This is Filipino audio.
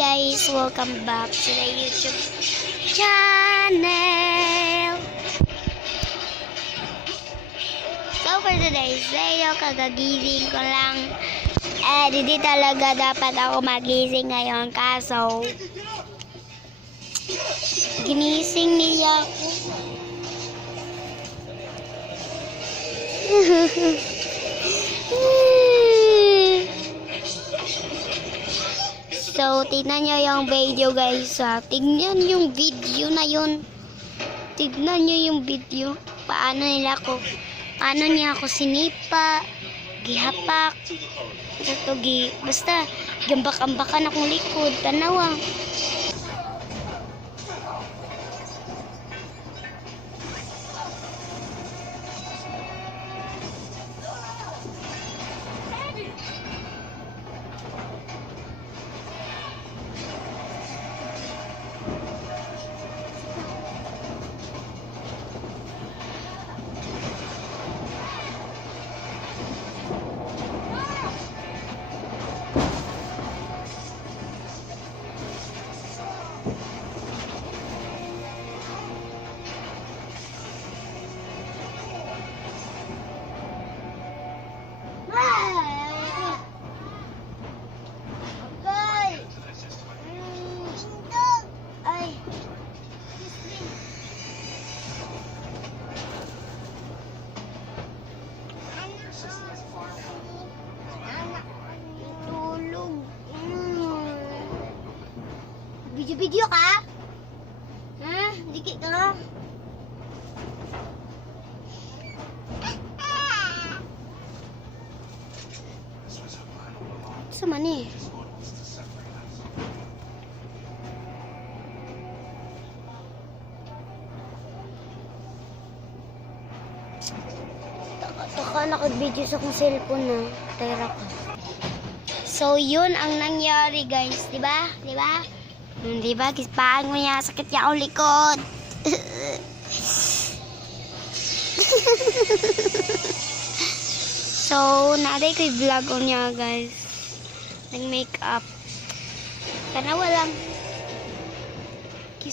guys, welcome back to the YouTube channel. So for today's video, kagagising ko lang. Hindi talaga dapat ako magising ngayon, kaso ginising niya ako. So, tignan nyo yung video guys. Tignan yung video na yun. Tignan nyo yung video. Paano niya ako sinipa, gihapak, basta, gambak-ambakan akong likod, tanawa. Video ka? Ha? Dikit ka lang. Sama ni. Taka nakag-video sa kong cellphone na. Tera ka. So, yun ang nangyari guys. Diba? Diba? Diba? Kispahan mo niya. Sakit niya ang likod. So, naday ko yung vlog ko niya guys. Nag-makeup. Tanawa lang.